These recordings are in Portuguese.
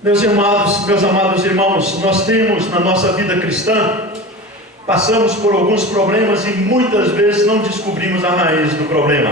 Meus amados irmãos, nós temos na nossa vida cristã, passamos por alguns problemas e muitas vezes não descobrimos a raiz do problema.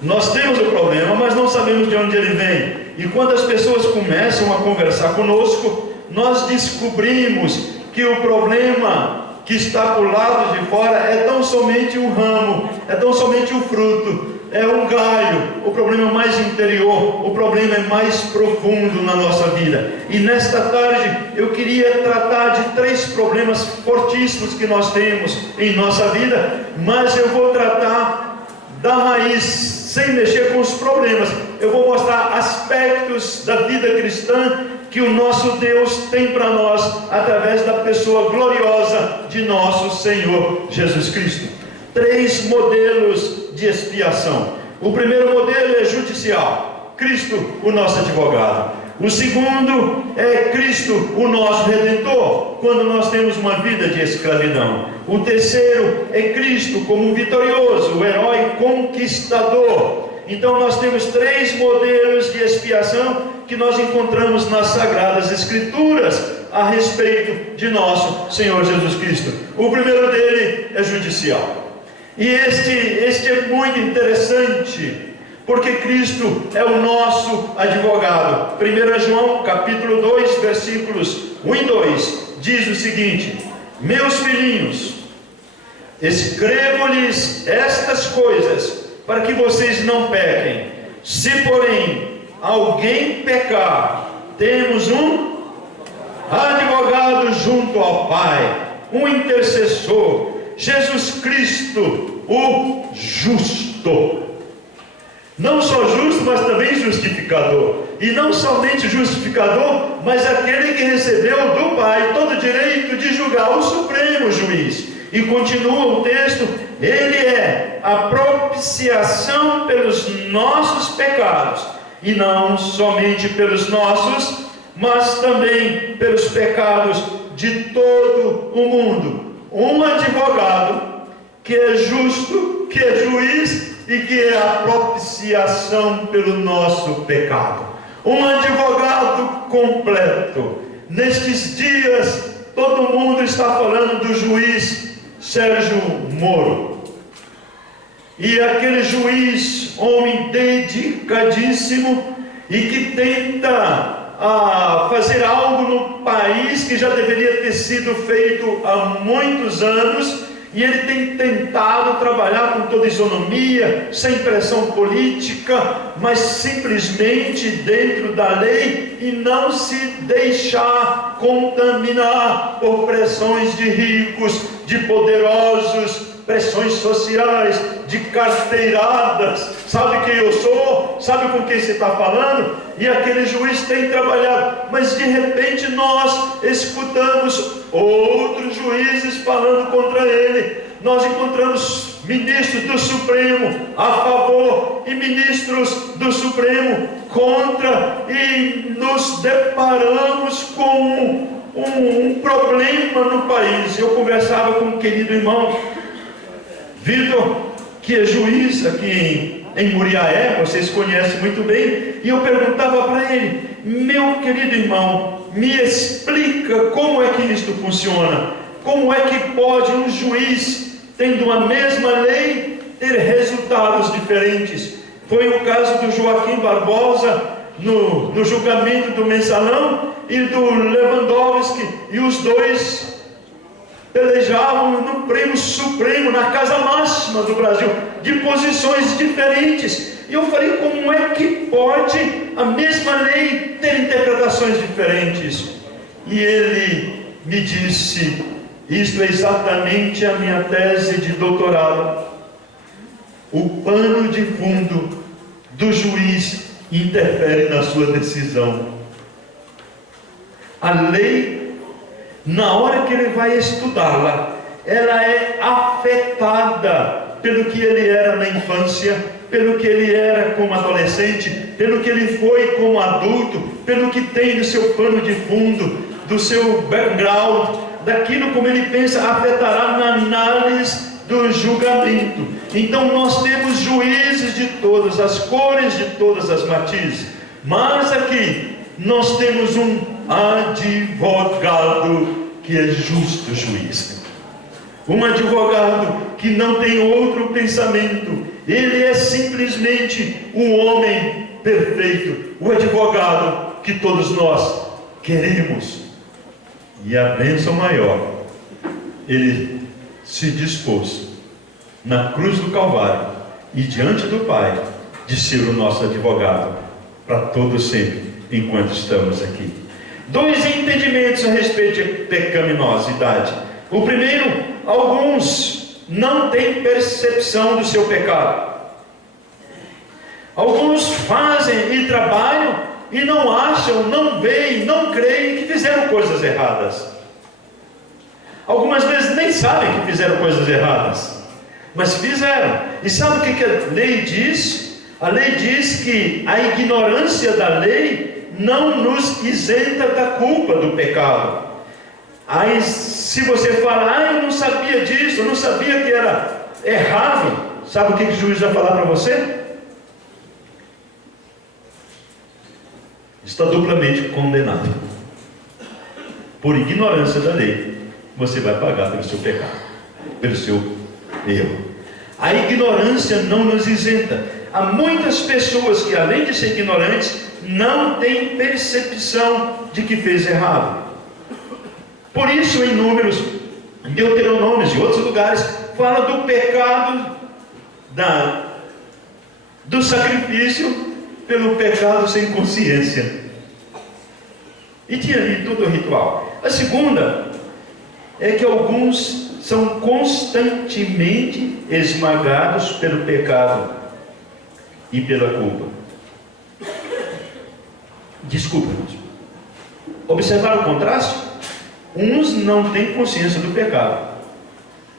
Nós temos o problema, mas não sabemos de onde ele vem. E quando as pessoas começam a conversar conosco, nós descobrimos que o problema que está por lado de fora é tão somente um ramo, é tão somente um fruto, é um galho. O problema é mais interior, o problema é mais profundo na nossa vida. E nesta tarde eu queria tratar de 3 problemas fortíssimos que nós temos em nossa vida, mas eu vou tratar da raiz, sem mexer com os problemas. Eu vou mostrar aspectos da vida cristã que o nosso Deus tem para nós, através da pessoa gloriosa de nosso Senhor Jesus Cristo. 3 modelos de expiação. O primeiro modelo é judicial, Cristo, o nosso advogado. O segundo é Cristo, o nosso Redentor, quando nós temos uma vida de escravidão. O terceiro é Cristo como vitorioso, o herói conquistador. Então nós temos 3 modelos de expiação que nós encontramos nas Sagradas Escrituras a respeito de nosso Senhor Jesus Cristo. O primeiro dele é judicial. E este é muito interessante, porque Cristo é o nosso advogado. 1 João capítulo 2, versículos 1 e 2, diz o seguinte: meus filhinhos, escrevo-lhes estas coisas, para que vocês não pequem. Se porém alguém pecar, temos um advogado junto ao Pai, um intercessor, Jesus Cristo, o justo. Não só justo, mas também justificador. E não somente justificador, mas aquele que recebeu do Pai todo o direito de julgar, o supremo juiz. E continua o texto: ele é a propiciação pelos nossos pecados, e não somente pelos nossos, mas também pelos pecados de todo o mundo. Um advogado que é justo, que é juiz e que é a propiciação pelo nosso pecado. Um advogado completo. Nestes dias, todo mundo está falando do juiz Sérgio Moro. E aquele juiz, homem dedicadíssimo e que tenta fazer algo no país que já deveria ter sido feito há muitos anos, e ele tem tentado trabalhar com toda isonomia, sem pressão política, mas simplesmente dentro da lei, e não se deixar contaminar por pressões de ricos, de poderosos, pressões sociais, de carteiradas. Sabe quem eu sou? Sabe com quem você está falando? E aquele juiz tem trabalhado, mas de repente nós escutamos outros juízes falando contra ele. Nós encontramos ministros do Supremo a favor e ministros do Supremo contra, e nos deparamos com um problema no país. Eu conversava com um querido irmão Vitor, que é juiz aqui em Muriaé, vocês conhecem muito bem, e eu perguntava para ele: meu querido irmão, me explica como é que isto funciona. Como é que pode um juiz, tendo a mesma lei, ter resultados diferentes? Foi o caso do Joaquim Barbosa no julgamento do Mensalão e do Lewandowski, e os dois pelejavam no prêmio supremo, na casa máxima do Brasil, de posições diferentes. E eu falei: como é que pode a mesma lei ter interpretações diferentes? E ele me disse: isto é exatamente a minha tese de doutorado. O pano de fundo do juiz interfere na sua decisão. A lei, na hora que ele vai estudá-la, ela é afetada pelo que ele era na infância, pelo que ele era como adolescente, pelo que ele foi como adulto, pelo que tem no seu pano de fundo, do seu background, daquilo como ele pensa, afetará na análise do julgamento. Então nós temos juízes de todas as cores, de todas as matizes, mas aqui nós temos um advogado que é justo juiz. Um advogado que não tem outro pensamento. Ele é simplesmente um homem perfeito. O advogado que todos nós queremos. E a bênção maior, ele se dispôs na cruz do Calvário e diante do Pai de ser o nosso advogado para todo sempre, enquanto estamos aqui. 2 entendimentos a respeito de pecaminosidade. O primeiro, alguns não têm percepção do seu pecado. Alguns fazem e trabalham e não acham, não veem, não creem que fizeram coisas erradas. Algumas vezes nem sabem que fizeram coisas erradas, mas fizeram. E sabe o que a lei diz? A lei diz que a ignorância da lei não nos isenta da culpa do pecado. Aí se você falar, eu não sabia disso, eu não sabia que era errado, sabe o que o juiz vai falar para você? Está duplamente condenado. Por ignorância da lei, você vai pagar pelo seu pecado, pelo seu erro. A ignorância não nos isenta. Há muitas pessoas que, além de ser ignorantes, não têm percepção de que fez errado. Por isso, em Números, Deuteronômios e outros lugares, fala do pecado do sacrifício pelo pecado sem consciência. E tinha ali todo o ritual. A segunda é que alguns são constantemente esmagados pelo pecado e pela culpa. Desculpa, irmãos. Observaram o contraste? Uns não têm consciência do pecado,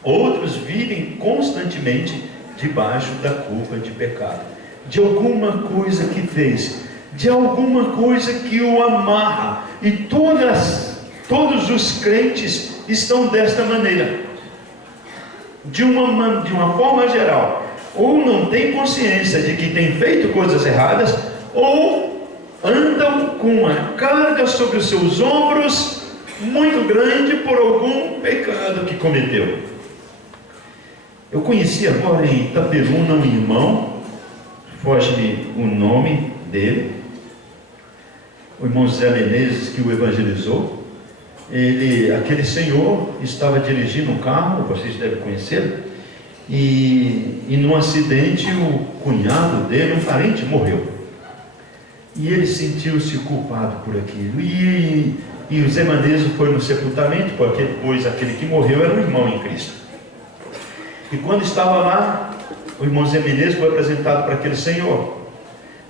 outros vivem constantemente debaixo da culpa de pecado, de alguma coisa que fez, de alguma coisa que o amarra. E todos os crentes estão desta maneira, de uma forma geral. Ou não tem consciência de que tem feito coisas erradas, ou andam com uma carga sobre os seus ombros muito grande por algum pecado que cometeu. Eu conheci agora em Itaperuna um irmão, foge-me o nome dele, o irmão Zé Menezes, que o evangelizou. Aquele senhor estava dirigindo um carro, vocês devem conhecê-lo, e num acidente o cunhado dele, um parente, morreu. E ele sentiu-se culpado por aquilo. E o Zé Menezes foi no sepultamento, pois aquele que morreu era um irmão em Cristo. E quando estava lá, o irmão Zé Menezes foi apresentado para aquele senhor.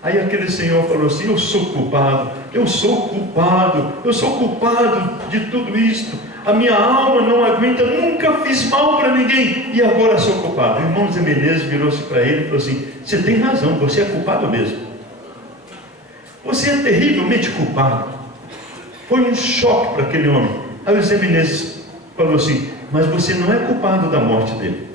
Aí aquele senhor falou assim: eu sou culpado de tudo isto. A minha alma não aguenta, nunca fiz mal para ninguém e agora sou culpado. O irmão Zé Menezes virou-se para ele e falou assim: você tem razão, você é culpado mesmo. Você é terrivelmente culpado. Foi um choque para aquele homem. Aí o Zé Menezes falou assim: mas você não é culpado da morte dele.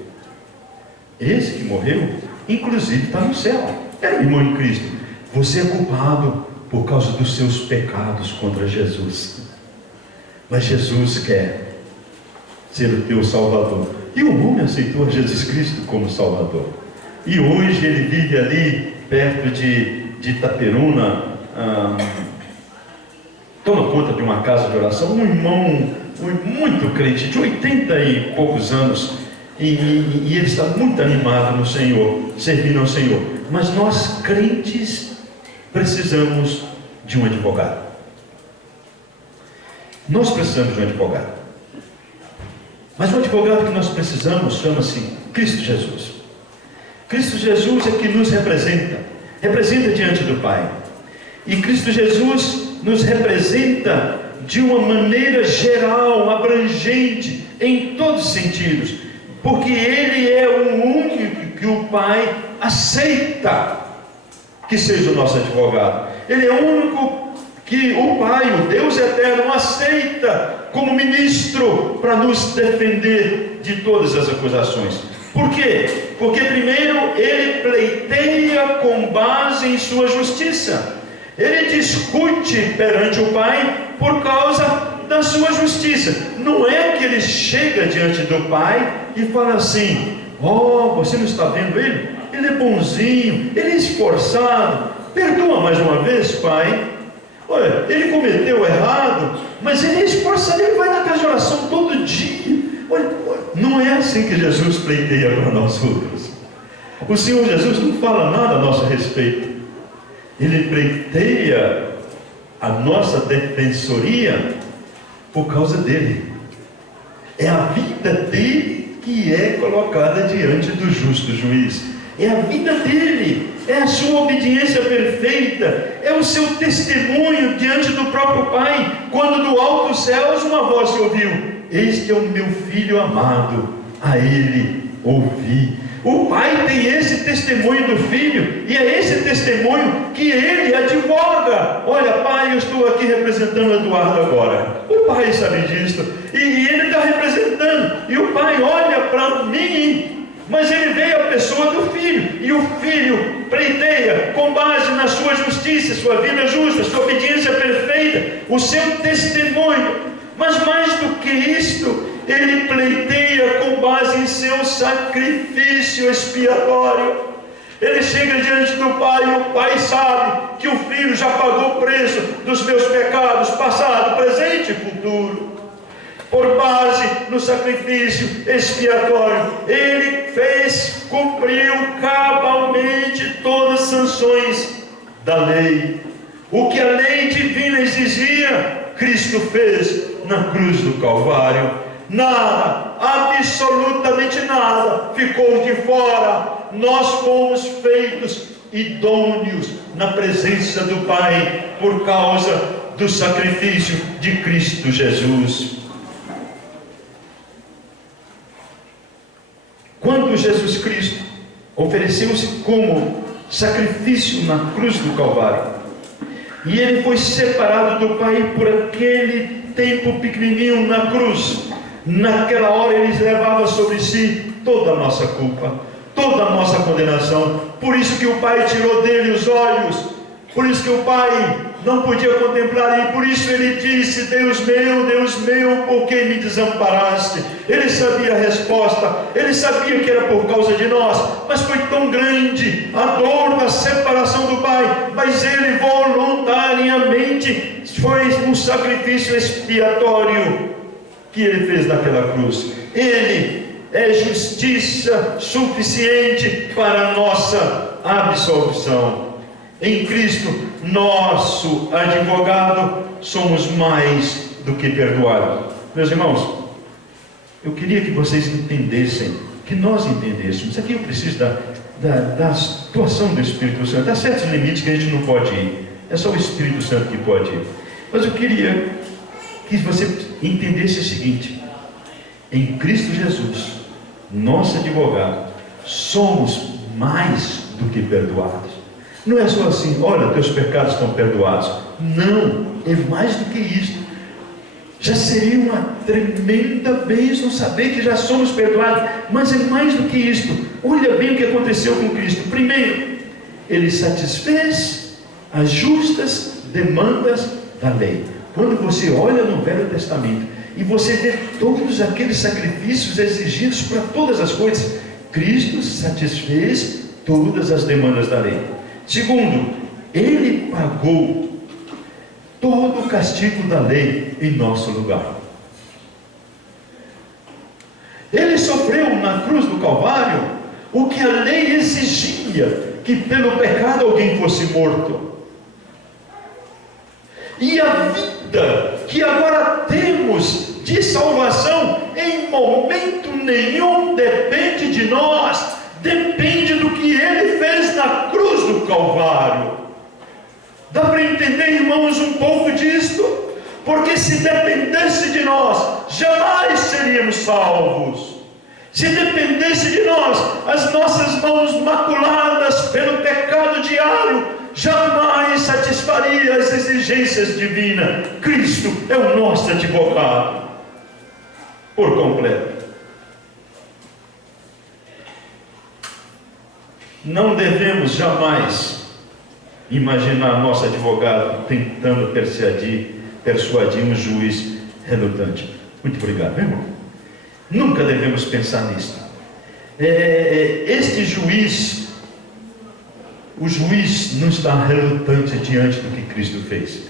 Esse que morreu, inclusive, está no céu. Era irmão em Cristo. Você é culpado por causa dos seus pecados contra Jesus. Mas Jesus quer ser o teu Salvador. E o homem aceitou a Jesus Cristo como Salvador. E hoje ele vive ali, perto de Itaperuna, toma conta de uma casa de oração. Um irmão muito crente, de 80 e poucos anos. E ele está muito animado no Senhor, servindo ao Senhor. Mas nós, crentes, precisamos de um advogado. Nós precisamos de um advogado. Mas o advogado que nós precisamos chama-se Cristo Jesus. Cristo Jesus é que nos representa diante do Pai. E Cristo Jesus nos representa de uma maneira geral, abrangente, em todos os sentidos. Porque Ele é o único que o Pai aceita que seja o nosso advogado. Ele é o único que o Pai, o Deus eterno, aceita como ministro para nos defender de todas as acusações. Por quê? Porque primeiro Ele pleiteia com base em sua justiça. Ele discute perante o Pai por causa da sua justiça. Não é que ele chega diante do Pai e fala assim: oh, você não está vendo ele? Ele é bonzinho, ele é esforçado, perdoa mais uma vez, Pai. Olha, ele cometeu errado, mas ele é esforçado, ele vai na casa de oração todo dia. Olha, não é assim que Jesus pleiteia para nós outros. O Senhor Jesus não fala nada a nosso respeito. Ele pleiteia a nossa defensoria por causa dele. É a vida dele que é colocada diante do justo juiz. É a vida dele, é a sua obediência perfeita, é o seu testemunho diante do próprio Pai, quando do alto dos céus uma voz se ouviu: eis que é o meu filho amado, a ele ouvi. O Pai tem esse testemunho do Filho, e é esse testemunho que ele advoga. Olha, Pai, eu estou aqui representando o Eduardo agora. O Pai sabe disso, e ele está representando, e o Pai olha para mim, mas ele vê a pessoa do Filho, e o Filho pleiteia com base na sua justiça, sua vida justa, sua obediência perfeita, o seu testemunho. Mas mais do que isto, ele pleiteia com base em seu sacrifício expiatório. Ele chega diante do Pai, e o Pai sabe que o Filho já pagou o preço dos meus pecados, passado, presente e futuro. Por base no sacrifício expiatório, ele cumpriu cabalmente todas as sanções da lei. O que a lei divina exigia, Cristo fez na cruz do Calvário. Nada, absolutamente nada ficou de fora. Nós fomos feitos idôneos na presença do Pai por causa do sacrifício de Cristo Jesus. Quando Jesus Cristo ofereceu-se como sacrifício na cruz do Calvário, e ele foi separado do Pai por aquele tempo pequenininho na cruz, naquela hora ele levava sobre si toda a nossa culpa, toda a nossa condenação. Por isso que o Pai tirou dele os olhos, por isso que o Pai não podia contemplar, e por isso ele disse: Deus meu, por que me desamparaste? Ele sabia a resposta, ele sabia que era por causa de nós, mas foi tão grande a dor da separação do Pai, mas ele voluntariamente foi um sacrifício expiatório que ele fez naquela cruz. Ele é justiça suficiente para a nossa absolvição. Em Cristo, nosso advogado, somos mais do que perdoados. Meus irmãos, eu queria que vocês entendessem, que nós entendêssemos. Aqui eu preciso da atuação do Espírito Santo. Há certos limites que a gente não pode ir, é só o Espírito Santo que pode ir. Mas eu queria que você entendesse o seguinte: em Cristo Jesus, nosso advogado, somos mais do que perdoados. Não é só assim: olha, teus pecados estão perdoados. Não, é mais do que isso. Já seria uma tremenda bênção saber que já somos perdoados, mas é mais do que isto. Olha bem o que aconteceu com Cristo. Primeiro, ele satisfez as justas demandas da lei. Quando você olha no Velho Testamento e você vê todos aqueles sacrifícios exigidos para todas as coisas, Cristo satisfez todas as demandas da lei. Segundo, ele pagou todo o castigo da lei em nosso lugar. Ele sofreu na cruz do Calvário o que a lei exigia, que pelo pecado alguém fosse morto. E a vida que agora temos de salvação, em momento nenhum depende de nós, depende do que ele fez na cruz do Calvário. Dá para entender, irmãos, um pouco disto? Porque se dependesse de nós, jamais seríamos salvos. Se dependesse de nós, as nossas mãos maculadas pelo pecado diário jamais satisfaria as exigências divinas. Cristo é o nosso advogado por completo. Não devemos jamais imaginar nosso advogado tentando persuadir um juiz relutante. Muito obrigado, meu irmão. Nunca devemos pensar nisso. Este juiz, o juiz não está relutante diante do que Cristo fez.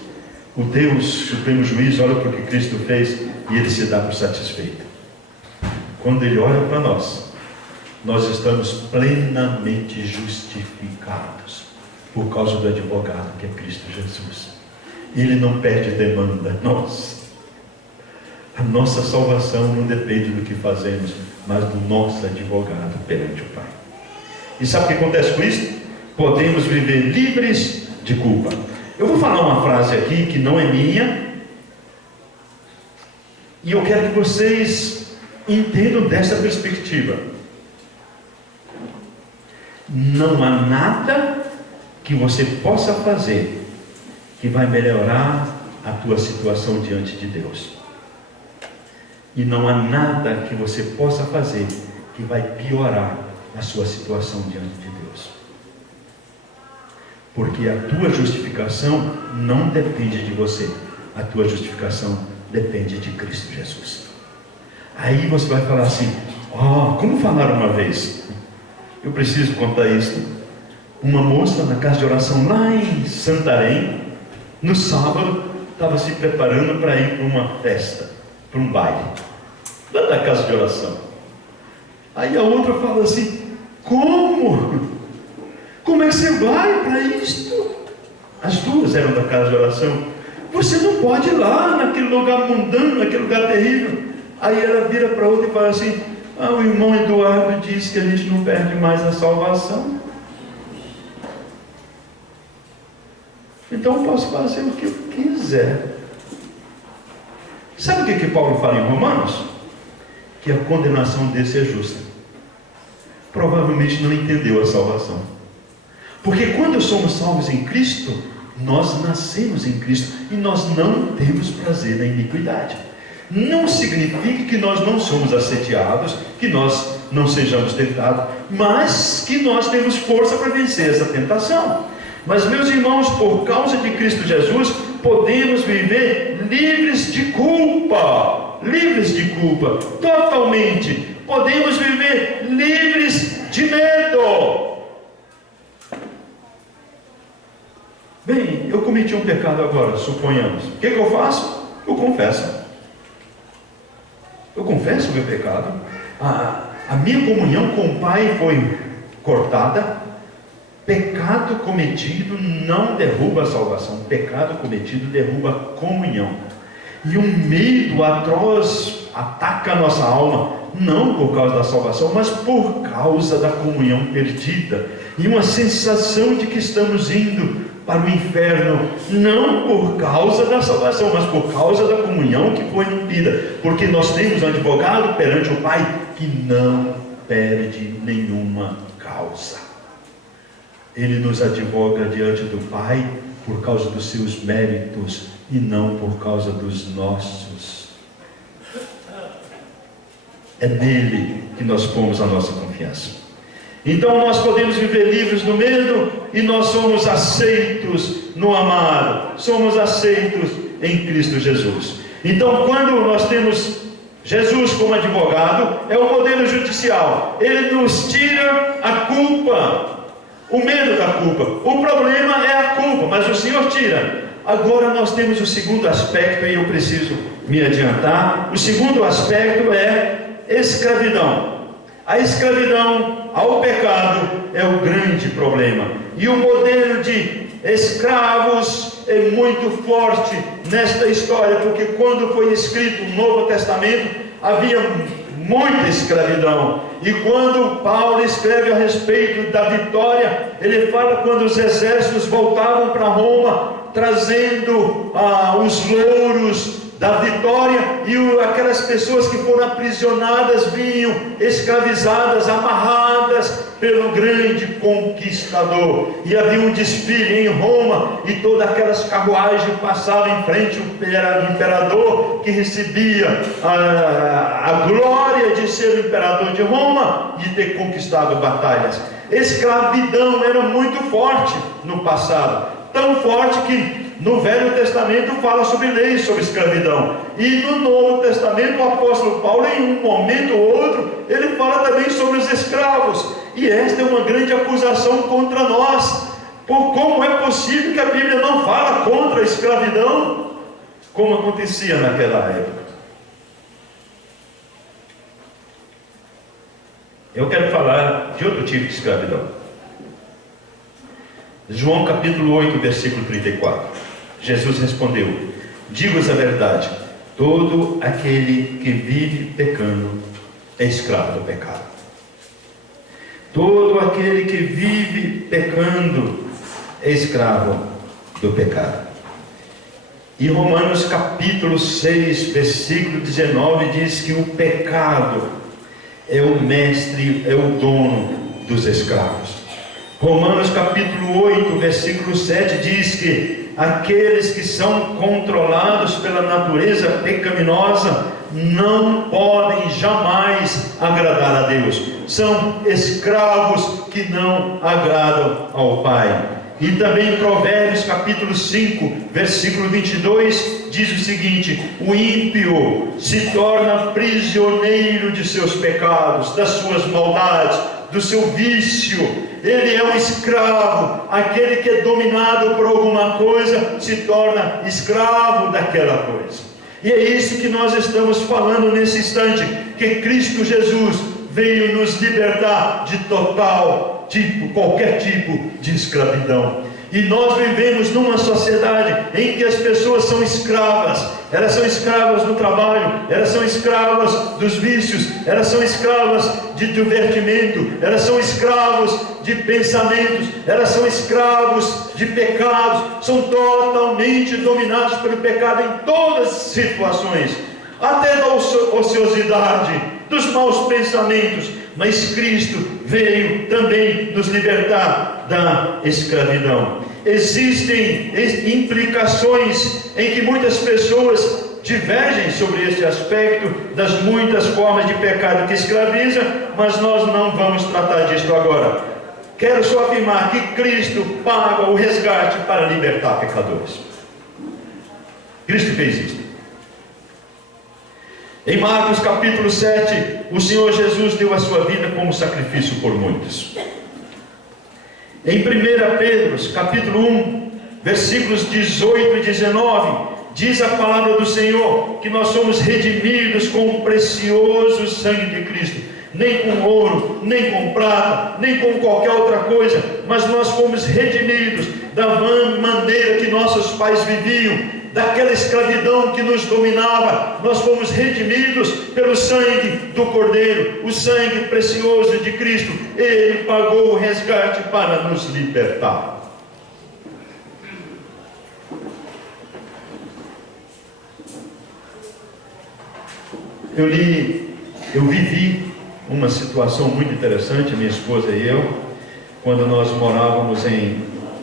O Deus Supremo Juiz olha para o que Cristo fez e ele se dá por satisfeito. Quando ele olha para nós estamos plenamente justificados por causa do advogado que é Cristo Jesus. Ele não pede demanda a nós. A nossa salvação não depende do que fazemos, mas do nosso advogado perante o Pai. E sabe o que acontece com isso? Podemos viver livres de culpa. Eu vou falar uma frase aqui que não é minha, e eu quero que vocês entendam dessa perspectiva. Não há nada que você possa fazer que vai melhorar a tua situação diante de Deus. E não há nada que você possa fazer que vai piorar a sua situação diante de Deus. Porque a tua justificação não depende de você. A tua justificação depende de Cristo Jesus. Aí você vai falar assim: como falaram uma vez, eu preciso contar isso. Uma moça na casa de oração lá em Santarém, no sábado, estava se preparando para ir para uma festa, para um baile, lá da casa de oração. Aí a outra fala assim: como é que você vai para isto? As duas eram da casa de oração. Você não pode ir lá naquele lugar mundano, naquele lugar terrível. Aí ela vira para outra e fala assim: o irmão Eduardo disse que a gente não perde mais a salvação. Então eu posso fazer o que eu quiser. Sabe o que Paulo fala em Romanos? Que a condenação desse é justa. Provavelmente não entendeu a salvação. Porque quando somos salvos em Cristo, nós nascemos em Cristo e nós não temos prazer na iniquidade. Não significa que nós não somos assediados, que nós não sejamos tentados, mas que nós temos força para vencer essa tentação. Mas, meus irmãos, por causa de Cristo Jesus, podemos viver livres de culpa, totalmente. Podemos viver livres de medo. Bem, eu cometi um pecado agora, suponhamos. O que eu faço? Eu confesso. Eu confesso o meu pecado. A minha comunhão com o Pai foi cortada. Pecado cometido não derruba a salvação. Pecado cometido derruba a comunhão. E um medo atroz ataca a nossa alma, não por causa da salvação, mas por causa da comunhão perdida. E uma sensação de que estamos indo para o inferno, não por causa da salvação, mas por causa da comunhão que foi rompida. Porque nós temos um advogado perante o Pai que não perde nenhuma causa. Ele nos advoga diante do Pai por causa dos seus méritos e não por causa dos nossos. É nele que nós pomos a nossa confiança. Então nós podemos viver livres do medo e nós somos aceitos no amado, somos aceitos em Cristo Jesus. Então, quando nós temos Jesus como advogado, é o modelo judicial. Ele nos tira a culpa, o medo da culpa. O problema é a culpa, mas o Senhor tira. Agora nós temos o segundo aspecto, e eu preciso me adiantar. O segundo aspecto é escravidão. A escravidão ao pecado é o grande problema. E o modelo de escravos é muito forte nesta história, porque quando foi escrito o Novo Testamento, havia muita escravidão. E quando Paulo escreve a respeito da vitória, ele fala quando os exércitos voltavam para Roma, trazendo os louros da vitória, e aquelas pessoas que foram aprisionadas vinham escravizadas, amarradas pelo grande conquistador. E havia um desfile em Roma, e todas aquelas carruagens passavam em frente ao imperador, que recebia a glória de ser o imperador de Roma e ter conquistado batalhas. Escravidão era muito forte no passado. Tão forte que no Velho Testamento fala sobre leis, sobre escravidão. E no Novo Testamento o apóstolo Paulo, em um momento ou outro, ele fala também sobre os escravos. E esta é uma grande acusação contra nós. Por como é possível que a Bíblia não fala contra a escravidão, como acontecia naquela época? Eu quero falar de outro tipo de escravidão. João capítulo 8, versículo 34. Jesus respondeu: digo-vos a verdade, todo aquele que vive pecando é escravo do pecado. Todo aquele que vive pecando é escravo do pecado. E Romanos capítulo 6, versículo 19 diz que o pecado é o mestre, é o dono dos escravos. Romanos capítulo 8, versículo 7 diz que aqueles que são controlados pela natureza pecaminosa não podem jamais agradar a Deus. São escravos que não agradam ao Pai. E também Provérbios capítulo 5, versículo 22 diz o seguinte: o ímpio se torna prisioneiro de seus pecados, das suas maldades, do seu vício. Ele é um escravo. Aquele que é dominado por alguma coisa se torna escravo daquela coisa. E é isso que nós estamos falando nesse instante, que Cristo Jesus veio nos libertar de qualquer tipo de escravidão. E nós vivemos numa sociedade em que as pessoas são escravas. Elas são escravas do trabalho, elas são escravas dos vícios, elas são escravas de divertimento, elas são escravos de pensamentos, elas são escravos de pecados, são totalmente dominados pelo pecado em todas as situações, até da ociosidade, dos maus pensamentos. Mas Cristo veio também nos libertar da escravidão. Existem implicações em que muitas pessoas divergem sobre este aspecto das muitas formas de pecado que escraviza, mas nós não vamos tratar disso agora. Quero só afirmar que Cristo paga o resgate para libertar pecadores. Cristo fez isso. Em Marcos capítulo 7, o Senhor Jesus deu a sua vida como sacrifício por muitos. Em 1 Pedro capítulo 1, versículos 18 e 19, diz a palavra do Senhor que nós somos redimidos com o precioso sangue de Cristo. Nem com ouro, nem com prata, nem com qualquer outra coisa, mas nós fomos redimidos da maneira que nossos pais viviam, daquela escravidão que nos dominava. Nós fomos redimidos pelo sangue do Cordeiro, o sangue precioso de Cristo. Ele pagou o resgate para nos libertar. Eu vivi uma situação muito interessante, minha esposa e eu, quando nós morávamos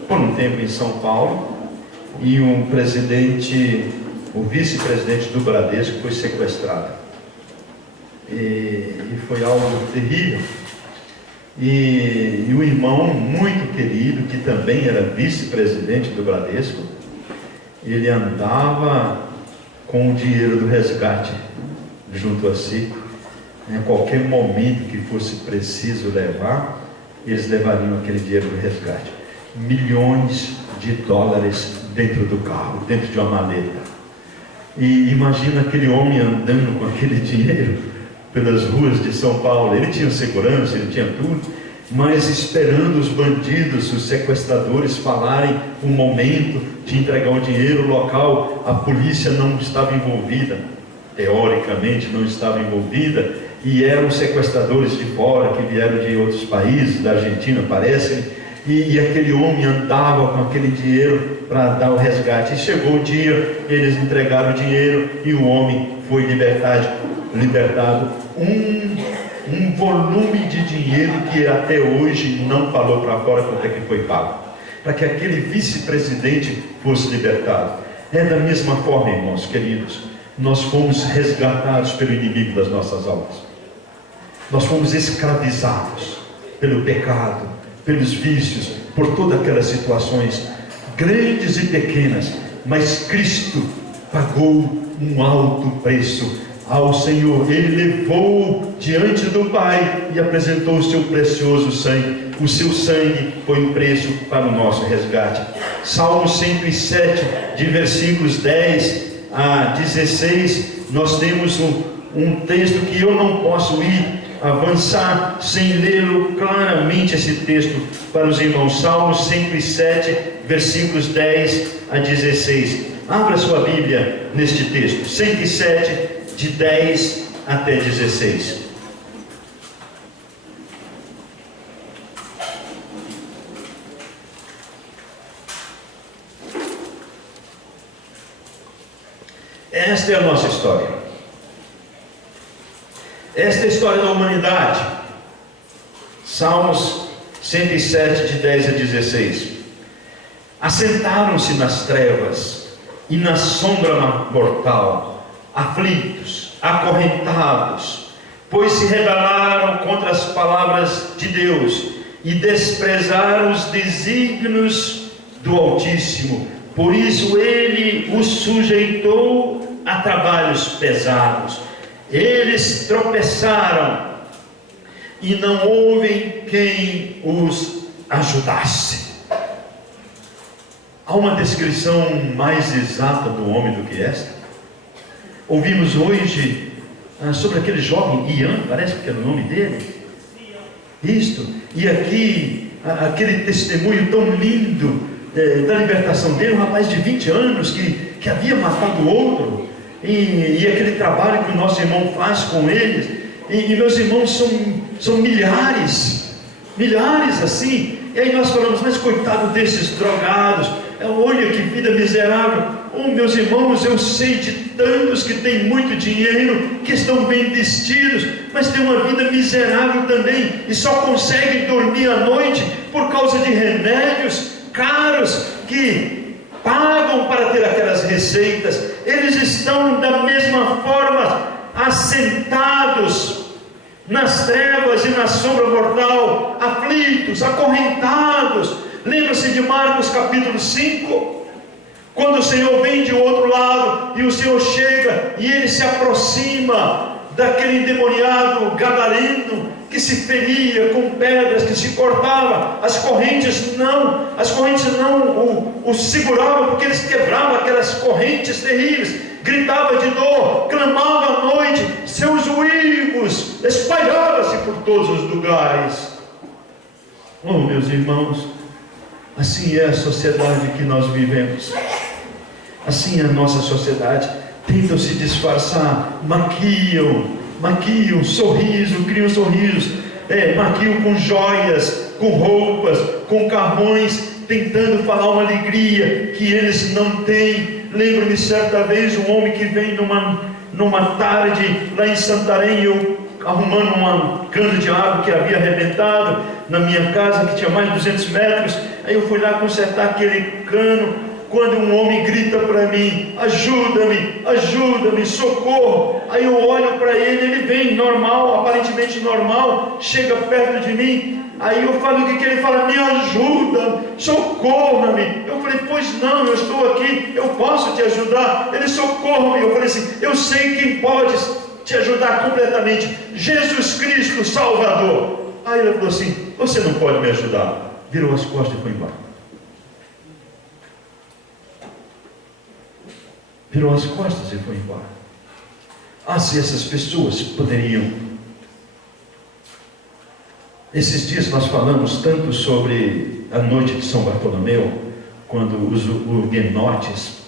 por um tempo em São Paulo, e o vice-presidente do Bradesco foi sequestrado. E foi algo terrível. E o irmão muito querido, que também era vice-presidente do Bradesco, ele andava com o dinheiro do resgate junto a si. Em qualquer momento que fosse preciso levar, eles levariam aquele dinheiro do resgate. Milhões de dólares dentro do carro, dentro de uma maleta. E imagina aquele homem andando com aquele dinheiro pelas ruas de São Paulo. Ele tinha segurança, ele tinha tudo, mas esperando os bandidos, os sequestradores falarem o momento de entregar o dinheiro. O local, a polícia não estava envolvida, teoricamente não estava envolvida, e eram sequestradores de fora, que vieram de outros países, da Argentina parece. E aquele homem andava com aquele dinheiro para dar o resgate. E chegou o dia, eles entregaram o dinheiro e o homem foi libertado. Um volume de dinheiro que até hoje não falou para fora quanto é que foi pago, para que aquele vice-presidente fosse libertado. É da mesma forma, irmãos queridos, nós fomos resgatados pelo inimigo das nossas almas. Nós fomos escravizados pelo pecado, pelos vícios, por todas aquelas situações, grandes e pequenas, mas Cristo pagou um alto preço ao Senhor. Ele levou diante do Pai e apresentou o seu precioso sangue. O seu sangue foi o preço para o nosso resgate. Salmo 107, de versículos 10 a 16, nós temos um texto que eu não posso avançar sem lê-lo claramente, esse texto para os irmãos. Salmo 107, versículos 10 a 16. Abra sua Bíblia neste texto. 107, de 10 até 16. Esta é a nossa história. Esta é a história da humanidade. Salmos 107, de 10 a 16. Assentaram-se nas trevas e na sombra mortal, aflitos, acorrentados, pois se rebelaram contra as palavras de Deus e desprezaram os desígnios do Altíssimo. Por isso ele os sujeitou a trabalhos pesados. Eles tropeçaram e não houve quem os ajudasse. Há uma descrição mais exata do homem do que esta? Ouvimos hoje sobre aquele jovem Ian, parece que era o nome dele. Isto, e aqui aquele testemunho tão lindo da libertação dele, um rapaz de 20 anos que havia matado o outro, e aquele trabalho que o nosso irmão faz com eles, e meus irmãos são milhares assim. E aí nós falamos, mas coitado desses drogados, olha que vida miserável. Oh, meus irmãos, eu sei de tantos que têm muito dinheiro, que estão bem vestidos, mas têm uma vida miserável também, e só conseguem dormir à noite por causa de remédios caros que pagam para ter aquelas receitas. Eles estão da mesma forma assentados nas trevas e na sombra mortal, aflitos, acorrentados. Lembra-se de Marcos capítulo 5? Quando o Senhor vem de outro lado, e o Senhor chega, e ele se aproxima daquele endemoniado gadareno, que se feria com pedras, que se cortava, as correntes não o seguravam, porque eles quebravam aquelas correntes terríveis, gritava de dor, clamava à noite, seus uivos espalhavam-se por todos os lugares. Oh, meus irmãos, assim é a sociedade que nós vivemos, assim é a nossa sociedade. Tentam se disfarçar, maquiam sorriso, criam sorrisos, maquiam com joias, com roupas, com carrões, tentando falar uma alegria que eles não têm. Lembro-me certa vez um homem que veio numa tarde lá em Santarém, eu arrumando um cano de água que havia arrebentado na minha casa, que tinha mais de 200 metros. Aí eu fui lá consertar aquele cano, quando um homem grita para mim, ajuda-me, socorro. Aí eu olho para ele vem normal, aparentemente normal, chega perto de mim. Aí eu falo, o que ele fala? Me ajuda, socorra-me. Eu falei, pois não, eu estou aqui, eu posso te ajudar. Ele, socorra-me. Eu falei assim, eu sei quem pode te ajudar completamente, Jesus Cristo, Salvador. Aí ele falou assim, você não pode me ajudar. Virou as costas e foi embora. Virou as costas e foi embora. Se essas pessoas poderiam. Esses dias nós falamos tanto sobre a noite de São Bartolomeu, quando os huguenotes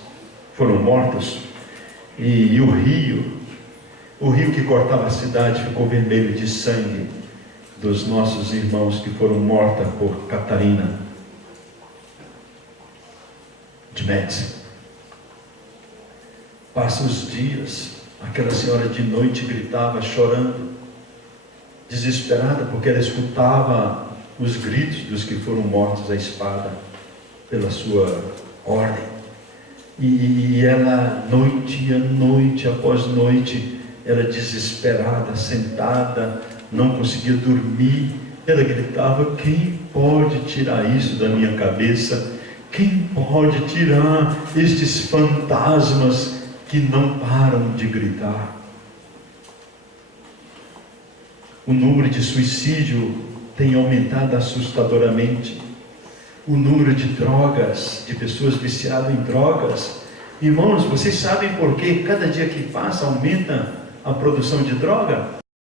foram mortos, e o rio que cortava a cidade ficou vermelho de sangue dos nossos irmãos que foram mortos por Catarina de Médici. Passam os dias, aquela senhora de noite gritava, chorando, desesperada, porque ela escutava os gritos dos que foram mortos à espada pela sua ordem. E ela, noite após noite, ela desesperada, sentada, não conseguia dormir, Ela gritava: quem pode tirar isso da minha cabeça? Quem pode tirar estes fantasmas que não param de gritar? O número de suicídio tem aumentado assustadoramente. O número de drogas, de pessoas viciadas em drogas. Irmãos, vocês sabem por que cada dia que passa aumenta a produção de droga?